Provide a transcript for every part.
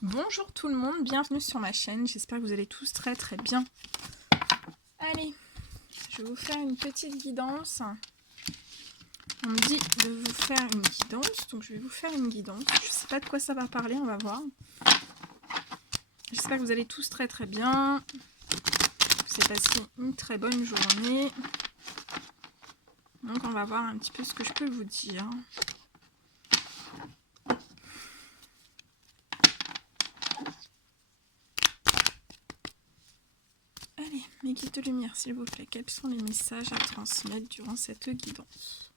Bonjour tout le monde, bienvenue sur ma chaîne, j'espère que vous allez tous très bien. Allez, je vais vous faire une petite guidance. On me dit de vous faire une guidance, donc je vais vous faire une guidance. Je sais pas de quoi ça va parler, on va voir. J'espère que vous allez tous très bien. Vous avez passé une très bonne journée. Donc on va voir un petit peu ce que je peux vous dire. Allez, mes guides de lumière, s'il vous plaît, quels sont les messages à transmettre durant cette guidance ?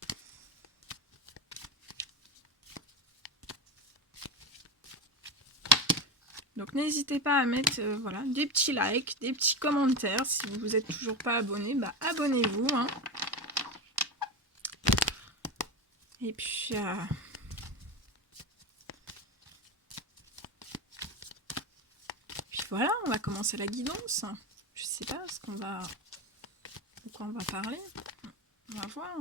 Donc n'hésitez pas à mettre voilà, des petits likes, des petits commentaires. Si vous n'êtes toujours pas abonné, bah abonnez-vous. Hein. Et puis voilà, on va commencer la guidance. Je sais pas de quoi on va parler. On va voir.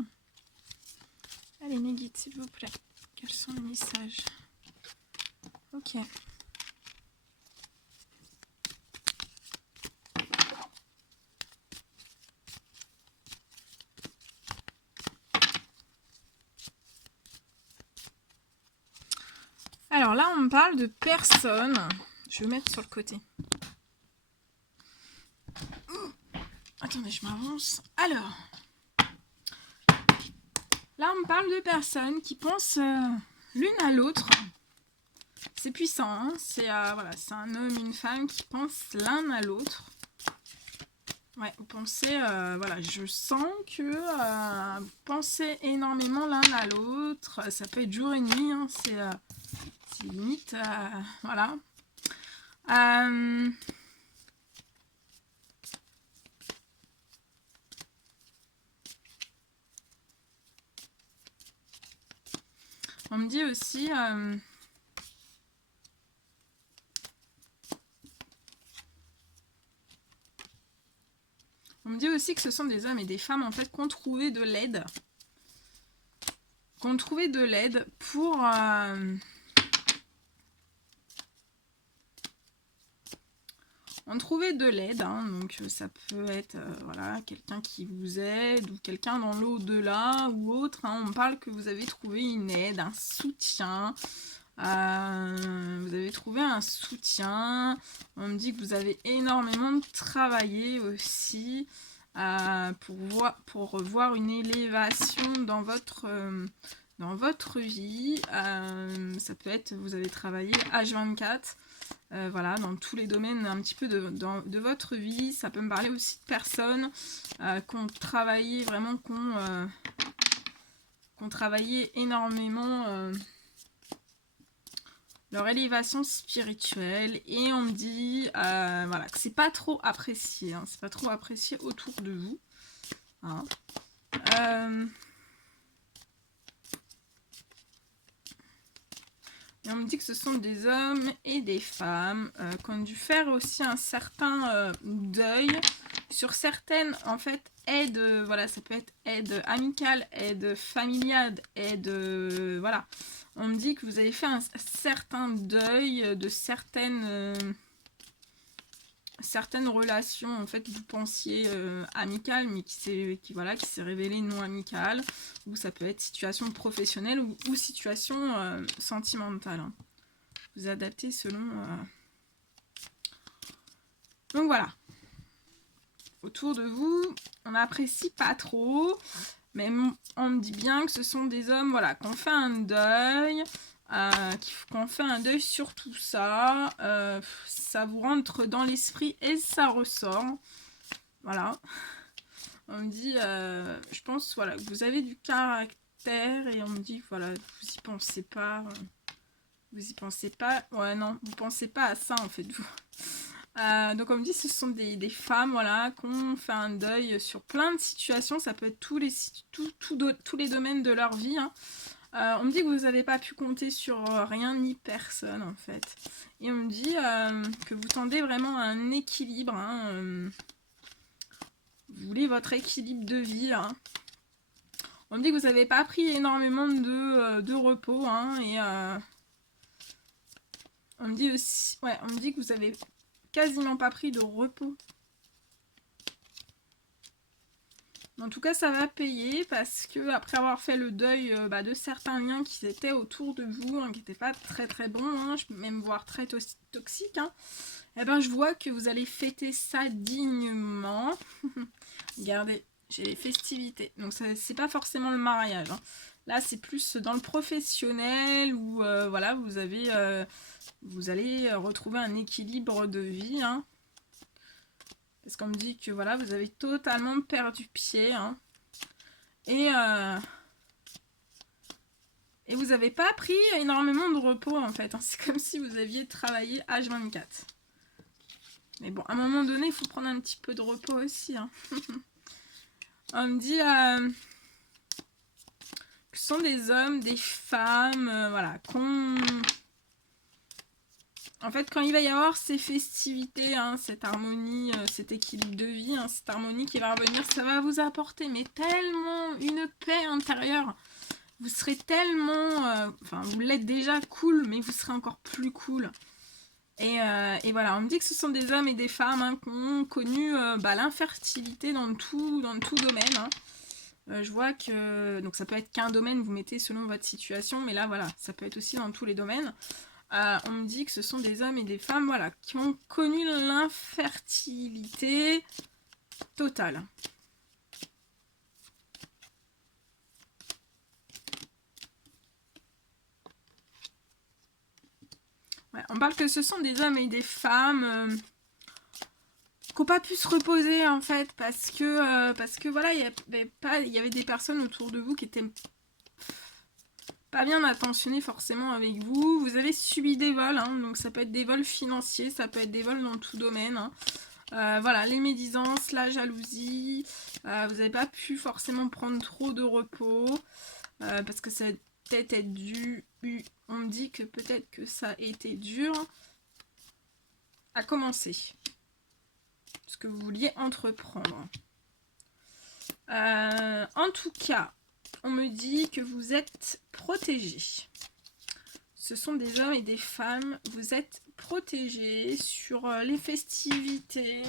Allez mes guides, s'il vous plaît. Quels sont les messages? Ok. Alors là, on me parle de personnes. Je vais me mettre sur le côté. Attendez, je m'avance. Alors, là, on me parle de personnes qui pensent l'une à l'autre. C'est puissant, hein, c'est voilà, c'est un homme et une femme qui pensent l'un à l'autre. Ouais, vous pensez, voilà, je sens que vous pensez énormément l'un à l'autre. Ça peut être jour et nuit, hein, c'est limite, voilà. On me dit aussi... on me dit aussi que ce sont des hommes et des femmes en fait qui ont trouvé de l'aide. Pour... on trouvait de l'aide, hein, donc ça peut être voilà, quelqu'un qui vous aide ou quelqu'un dans l'au-delà ou autre. Hein, on parle que vous avez trouvé une aide, un soutien. Vous avez trouvé un soutien. On me dit que vous avez énormément travaillé aussi pour voir une élévation dans votre vie. Ça peut être, vous avez travaillé H24. Voilà, dans tous les domaines un petit peu de votre vie. Ça peut me parler aussi de personnes qui ont travaillé vraiment, qui ont travaillé énormément leur élévation spirituelle. Et on me dit voilà, que c'est pas trop apprécié, hein, c'est pas trop apprécié autour de vous. Hein. Et on me dit que ce sont des hommes et des femmes qui ont dû faire aussi un certain deuil sur certaines, en fait, aides, voilà, ça peut être aide amicale, aide familiale, aide, voilà. On me dit que vous avez fait un certain deuil de certaines relations, en fait, vous pensiez amicales, mais qui s'est révélée non amicale, ou ça peut être situation professionnelle ou situation sentimentale. Hein. Vous adaptez selon... Donc voilà. Autour de vous, on n'apprécie pas trop, mais on me dit bien que ce sont des hommes, voilà, qui ont fait un deuil, qui ont fait un deuil sur tout ça. Ça vous rentre dans l'esprit et ça ressort. Voilà. On me dit, je pense, voilà, que vous avez du caractère et on me dit, voilà, vous y pensez pas. Vous y pensez pas. Ouais, non, vous pensez pas à ça en fait, vous. Donc on me dit ce sont des femmes, voilà, qui ont fait un deuil sur plein de situations. Ça peut être tous les domaines de leur vie. Hein. On me dit que vous n'avez pas pu compter sur rien ni personne en fait. Et on me dit que vous tendez vraiment à un équilibre. Hein, vous voulez votre équilibre de vie. Hein. On me dit que vous n'avez pas pris énormément de repos. Hein, et On me dit aussi, ouais, on me dit que vous avez quasiment pas pris de repos. En tout cas, ça va payer parce que après avoir fait le deuil de certains liens qui étaient autour de vous, hein, qui n'étaient pas très très bons, hein, je peux même voir très toxiques, hein, et ben je vois que vous allez fêter ça dignement. Regardez, j'ai les festivités. Donc c'est pas forcément le mariage, hein. Là, c'est plus dans le professionnel où voilà, vous allez retrouver un équilibre de vie, hein. Parce qu'on me dit que voilà, vous avez totalement perdu pied, hein. Et vous n'avez pas pris énormément de repos en fait, hein. C'est comme si vous aviez travaillé H24. Mais bon, à un moment donné, il faut prendre un petit peu de repos aussi, hein. On me dit que ce sont des hommes, des femmes, voilà, en fait, quand il va y avoir ces festivités, hein, cette harmonie, cet équilibre de vie, hein, cette harmonie qui va revenir, ça va vous apporter mais tellement une paix intérieure. Vous serez tellement, enfin vous l'êtes déjà cool, mais vous serez encore plus cool. Et voilà, on me dit que ce sont des hommes et des femmes, hein, qui ont connu l'infertilité dans tout domaine, hein. Je vois que, donc ça peut être qu'un domaine, vous mettez selon votre situation, mais là voilà, ça peut être aussi dans tous les domaines. On me dit que ce sont des hommes et des femmes, voilà, qui ont connu l'infertilité totale. Ouais, on parle que ce sont des hommes et des femmes qui n'ont pas pu se reposer en fait, parce que voilà, il y avait des personnes autour de vous qui étaient pas bien attentionnées forcément avec vous. Vous avez subi des vols, hein, donc ça peut être des vols financiers, ça peut être des vols dans tout domaine, hein. Voilà, les médisances, la jalousie, vous n'avez pas pu forcément prendre trop de repos, parce que ça a peut-être été dû, on me dit que peut-être que ça a été dur à commencer, ce que vous vouliez entreprendre. En tout cas, on me dit que vous êtes protégés. Ce sont des hommes et des femmes, vous êtes protégés sur les festivités,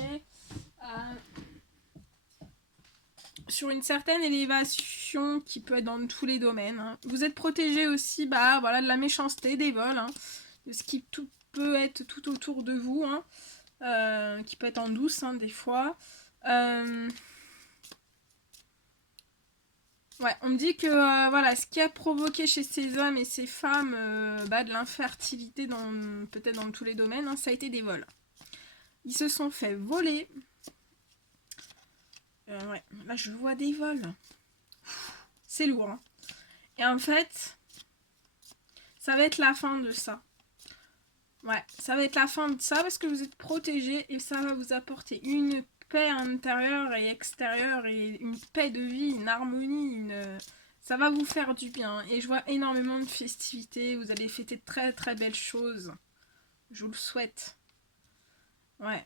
sur une certaine élévation qui peut être dans tous les domaines, hein. Vous êtes protégés aussi voilà, de la méchanceté, des vols, hein, de ce qui peut être tout autour de vous, hein, qui peut être en douce, hein, des fois. Ouais, on me dit que voilà, ce qui a provoqué chez ces hommes et ces femmes de l'infertilité peut-être dans tous les domaines, hein, ça a été des vols. Ils se sont fait voler. Ouais, là je vois des vols. C'est lourd, hein. Et en fait, ça va être la fin de ça. Ouais, ça va être la fin de ça parce que vous êtes protégés et ça va vous apporter une paix intérieure et extérieure et une paix de vie, une harmonie, ça va vous faire du bien. Et je vois énormément de festivités, vous allez fêter de très très belles choses. Je vous le souhaite. Ouais.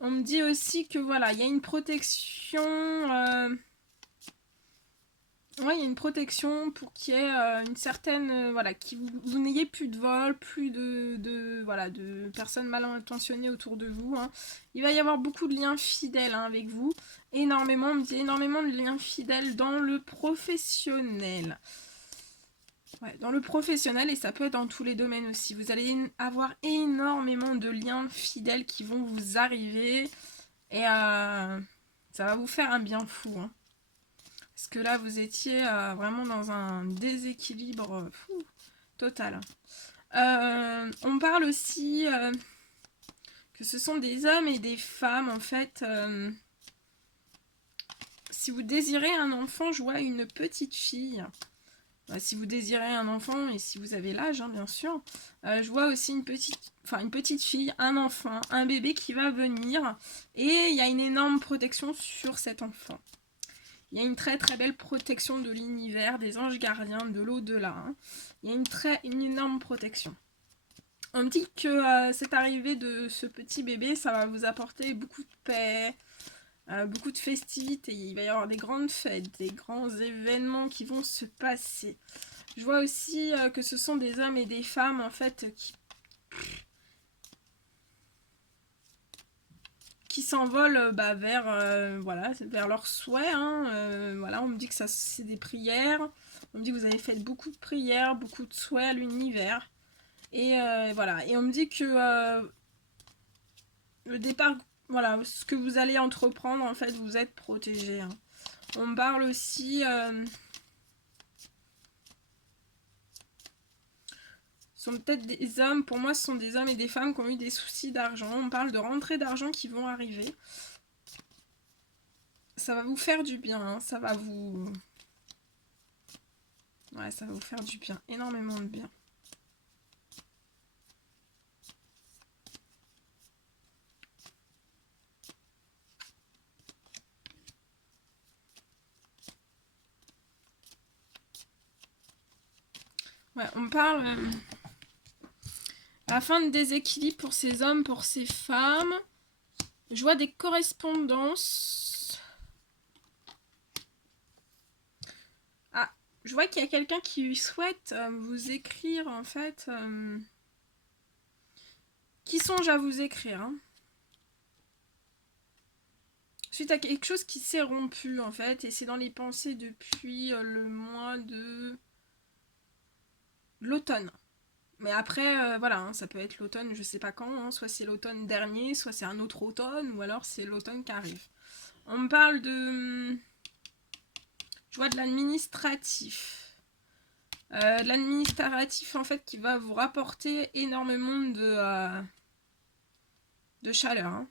On me dit aussi que voilà, il y a une protection. Ouais, il y a une protection pour qu'il y ait une certaine. Voilà, que vous n'ayez plus de vol, plus de personnes mal intentionnées autour de vous, hein. Il va y avoir beaucoup de liens fidèles, hein, avec vous. Énormément, on me dit énormément de liens fidèles dans le professionnel. Ouais, dans le professionnel, et ça peut être dans tous les domaines aussi. Vous allez avoir énormément de liens fidèles qui vont vous arriver. Et ça va vous faire un bien fou, hein. Parce que là, vous étiez vraiment dans un déséquilibre total. On parle aussi que ce sont des hommes et des femmes, en fait. Si vous désirez un enfant, je vois une petite fille. Si vous désirez un enfant et si vous avez l'âge, hein, bien sûr, je vois aussi une petite fille, un enfant, un bébé qui va venir et il y a une énorme protection sur cet enfant. Il y a une très très belle protection de l'univers, des anges gardiens, de l'au-delà, hein. Il y a une énorme protection. On me dit que cette arrivée de ce petit bébé, ça va vous apporter beaucoup de paix, beaucoup de festivités. Il va y avoir des grandes fêtes, des grands événements qui vont se passer. Je vois aussi que ce sont des hommes et des femmes en fait qui s'envolent vers voilà, vers leurs souhaits. Hein. Voilà, on me dit que ça c'est des prières. On me dit que vous avez fait beaucoup de prières, beaucoup de souhaits à l'univers. Et voilà. Et on me dit que le départ, voilà, ce que vous allez entreprendre, en fait, vous êtes protégé. Hein. On me parle aussi. Ce sont peut-être des hommes, pour moi ce sont des hommes et des femmes qui ont eu des soucis d'argent. On parle de rentrées d'argent qui vont arriver. Ça va vous faire du bien, hein. Ça va vous... Ouais, ça va vous faire du bien, énormément de bien. Ouais, on parle à la fin de déséquilibre pour ces hommes, pour ces femmes. Je vois des correspondances. Ah, je vois qu'il y a quelqu'un qui souhaite vous écrire en fait. Qui songe à vous écrire. Hein. Suite à quelque chose qui s'est rompu en fait. Et c'est dans les pensées depuis le mois de l'automne. Mais après, voilà, hein, ça peut être l'automne, je sais pas quand. Hein, soit c'est l'automne dernier, soit c'est un autre automne, ou alors c'est l'automne qui arrive. On me parle de... Je vois de l'administratif. De l'administratif en fait qui va vous rapporter énormément de chaleur. Hein.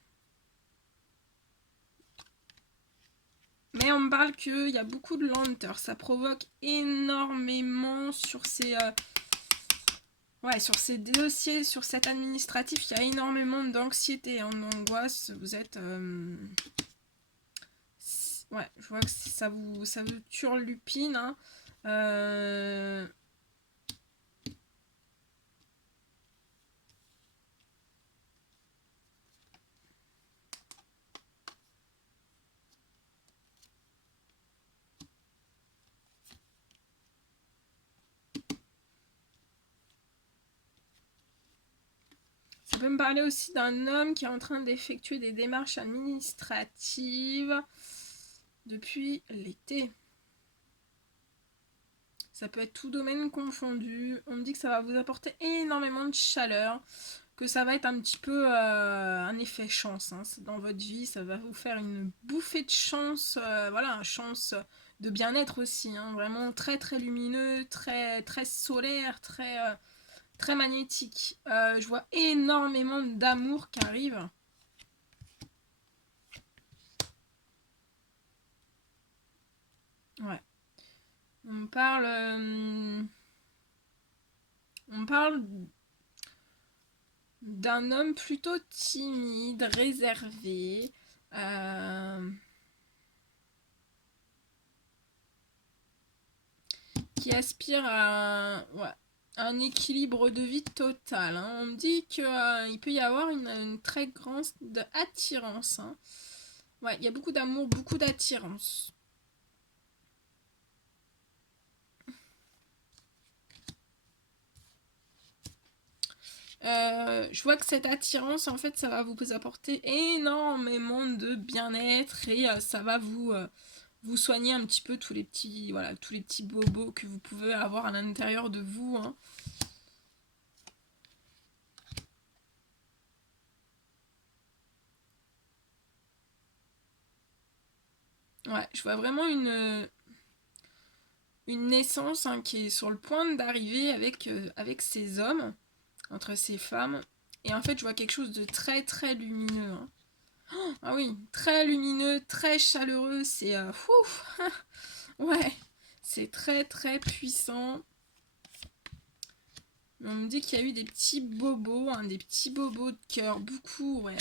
Mais on me parle qu'il y a beaucoup de lenteur. Ça provoque énormément sur ces... Ouais, sur ces dossiers, sur cet administratif, il y a énormément d'anxiété, hein, d'angoisse. Vous êtes... Ouais, je vois que ça vous turlupine. Hein. Ça peut me parler aussi d'un homme qui est en train d'effectuer des démarches administratives depuis l'été. Ça peut être tout domaine confondu. On me dit que ça va vous apporter énormément de chaleur, que ça va être un petit peu un effet chance. Hein. Dans votre vie, ça va vous faire une bouffée de chance. Voilà, chance de bien-être aussi. Hein. Vraiment très très lumineux, très, très solaire, très, très magnétique. Je vois énormément d'amour qui arrive. Ouais. On parle d'un homme plutôt timide, réservé, qui aspire à un équilibre de vie total. Hein. On me dit qu'il peut y avoir une très grande attirance. Hein. Ouais, il y a beaucoup d'amour, beaucoup d'attirance. Je vois que cette attirance, en fait, ça va vous apporter énormément de bien-être et ça va vous soigner un petit peu tous les petits, voilà, tous les petits bobos que vous pouvez avoir à l'intérieur de vous. Hein. Ouais, je vois vraiment une naissance hein, qui est sur le point d'arriver avec ces hommes, entre ces femmes. Et en fait, je vois quelque chose de très très lumineux. Hein. Ah oui, très lumineux, très chaleureux. C'est... ouais, c'est très très puissant. On me dit qu'il y a eu des petits bobos, hein, des petits bobos de cœur. Beaucoup, ouais.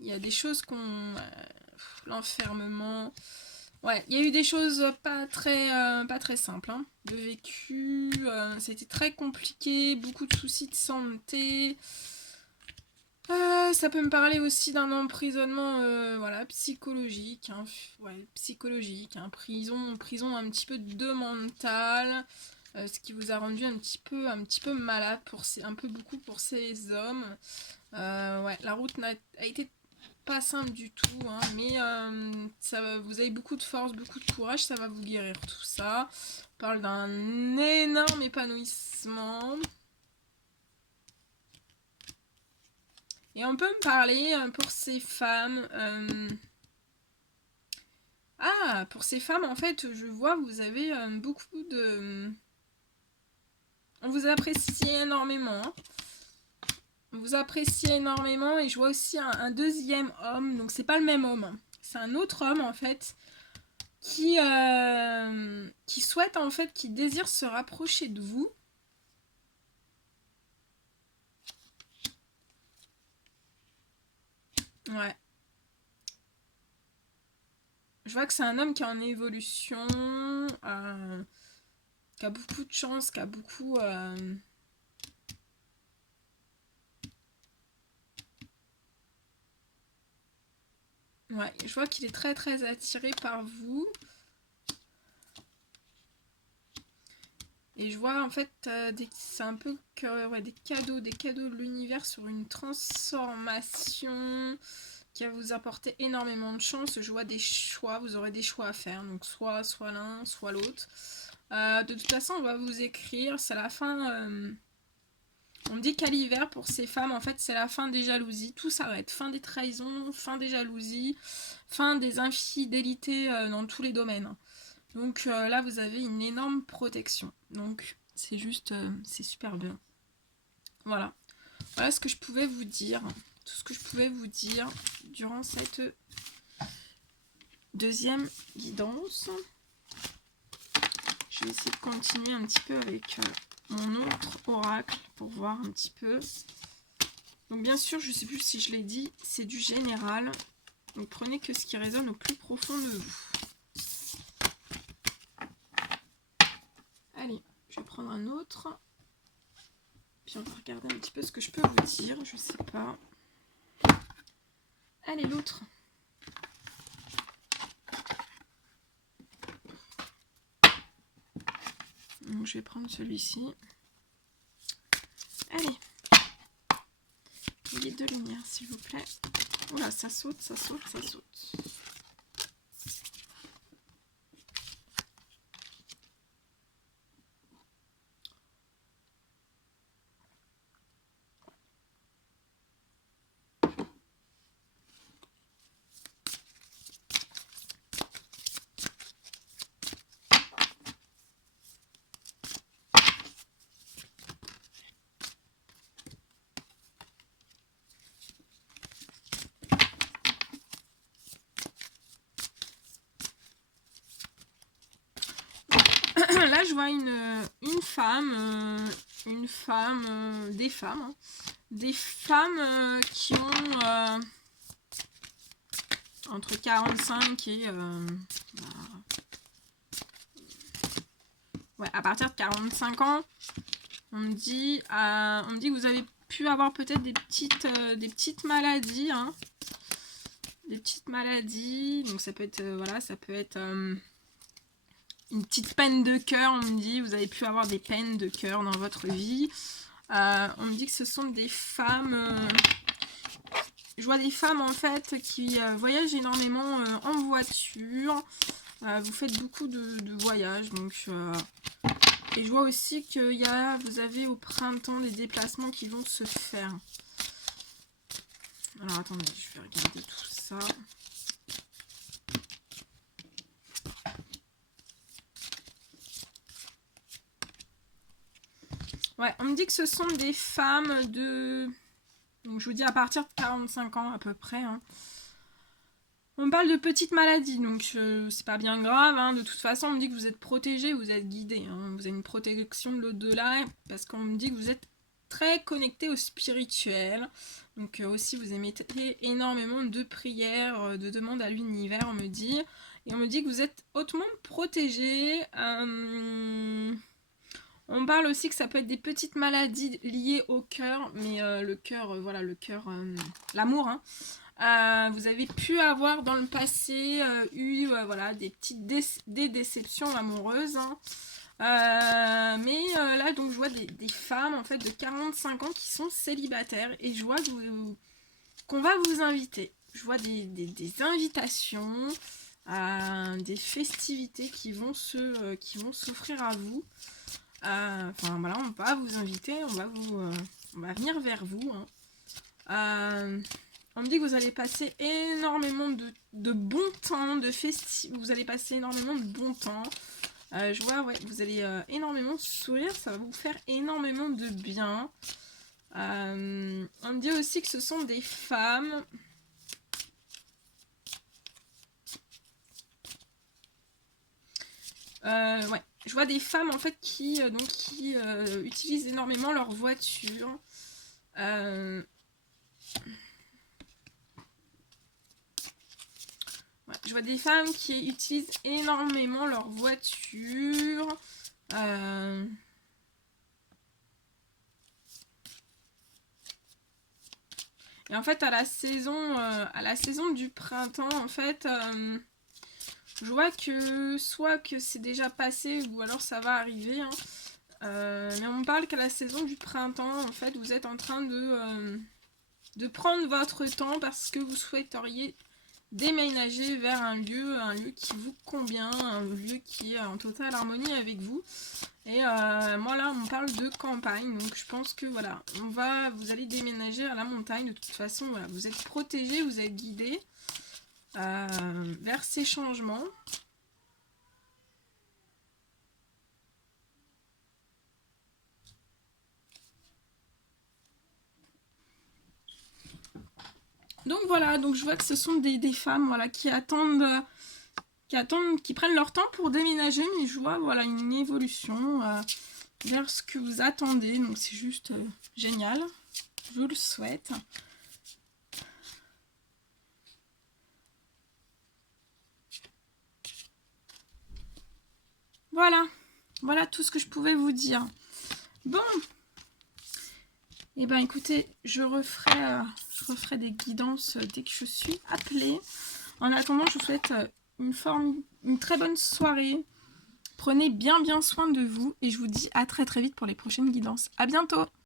Il y a des choses qu'on... l'enfermement... Ouais, il y a eu des choses pas très simples. Hein. Le vécu, c'était très compliqué, beaucoup de soucis de santé. Ça peut me parler aussi d'un emprisonnement voilà, psychologique, hein, ouais, psychologique, hein, prison un petit peu de mental, ce qui vous a rendu un petit peu malade, un peu beaucoup pour ces hommes. Ouais, la route a été pas simple du tout, hein, mais vous avez beaucoup de force, beaucoup de courage, ça va vous guérir tout ça. On parle d'un énorme épanouissement. Et on peut me parler pour ces femmes. Ah, pour ces femmes, en fait, je vois, vous avez beaucoup de. On vous apprécie énormément, hein. On vous apprécie énormément et je vois aussi un deuxième homme. Donc, c'est pas le même homme, hein. C'est un autre homme, en fait, qui souhaite, en fait, qui désire se rapprocher de vous. Ouais. Je vois que c'est un homme qui est en évolution, qui a beaucoup de chance, qui a beaucoup. Ouais, je vois qu'il est très très attiré par vous. Et je vois en fait, c'est un peu que, ouais, des cadeaux de l'univers sur une transformation qui va vous apporter énormément de chance. Je vois des choix, vous aurez des choix à faire, donc soit l'un, soit l'autre. De toute façon, on va vous écrire, c'est la fin. On me dit qu'à l'hiver, pour ces femmes, en fait, c'est la fin des jalousies. Tout s'arrête. Fin des trahisons, fin des jalousies, fin des infidélités dans tous les domaines. Donc là, vous avez une énorme protection. Donc, c'est juste, c'est super bien. Voilà. Voilà ce que je pouvais vous dire. Tout ce que je pouvais vous dire durant cette deuxième guidance. Je vais essayer de continuer un petit peu avec mon autre oracle pour voir un petit peu. Donc bien sûr, je ne sais plus si je l'ai dit, c'est du général. Donc prenez que ce qui résonne au plus profond de vous. Allez, je vais prendre un autre. Puis on va regarder un petit peu ce que je peux vous dire, je sais pas. Allez, l'autre. Donc je vais prendre celui-ci. Allez. Guide de lumière, s'il vous plaît. Oula, ça saute, ça saute, ça saute. Là, je vois une femme, des femmes, hein. Des femmes qui ont entre 45 et ouais, à partir de 45 ans, on me dit que vous avez pu avoir peut-être des petites maladies, hein. Des petites maladies, donc ça peut être voilà, ça peut être une petite peine de cœur. On me dit, vous avez pu avoir des peines de cœur dans votre vie. On me dit que ce sont des femmes. Je vois des femmes en fait qui voyagent énormément en voiture. Vous faites beaucoup de voyages, donc. Et je vois aussi que vous avez au printemps des déplacements qui vont se faire. Alors attendez, je vais regarder tout ça. Ouais, on me dit que ce sont des femmes de... Donc je vous dis à partir de 45 ans à peu près, hein. On parle de petites maladies, donc c'est pas bien grave, hein. De toute façon, on me dit que vous êtes protégé, vous êtes guidé, hein. Vous avez une protection de l'au-delà, parce qu'on me dit que vous êtes très connecté au spirituel. Donc aussi, vous émettez énormément de prières, de demandes à l'univers, on me dit. Et on me dit que vous êtes hautement protégé. On parle aussi que ça peut être des petites maladies liées au cœur, mais le cœur, voilà, le cœur, l'amour, hein. Vous avez pu avoir dans le passé eu voilà, des petites déceptions amoureuses, hein. Mais là, donc, je vois des femmes en fait de 45 ans qui sont célibataires et je vois qu'on va vous inviter. Je vois des invitations, des festivités qui vont s'offrir à vous. Enfin voilà, on va vous inviter, on va venir vers vous, hein. On me dit que vous allez passer énormément de bon temps, vous allez passer énormément de bon temps. Je vois, ouais, vous allez énormément sourire, ça va vous faire énormément de bien. On me dit aussi que ce sont des femmes. Ouais, je vois des femmes en fait qui utilisent énormément leur voiture. Ouais, je vois des femmes qui utilisent énormément leur voiture. Et en fait, à la saison du printemps, en fait, je vois que soit que c'est déjà passé ou alors ça va arriver, hein. Mais on me parle qu'à la saison du printemps, en fait, vous êtes en train de prendre votre temps parce que vous souhaiteriez déménager vers un lieu qui vous convient, un lieu qui est en totale harmonie avec vous. Et moi là, on me parle de campagne, donc je pense que voilà, vous allez déménager à la montagne. De toute façon, voilà, vous êtes protégé, vous êtes guidé vers ces changements. Donc voilà, donc je vois que ce sont des femmes voilà, qui prennent leur temps pour déménager, mais je vois voilà, une évolution vers ce que vous attendez, donc c'est juste génial, je vous le souhaite. Voilà tout ce que je pouvais vous dire. Bon, et ben écoutez, je referai des guidances dès que je suis appelée. En attendant, je vous souhaite une très bonne soirée. Prenez bien soin de vous et je vous dis à très vite pour les prochaines guidances. À bientôt!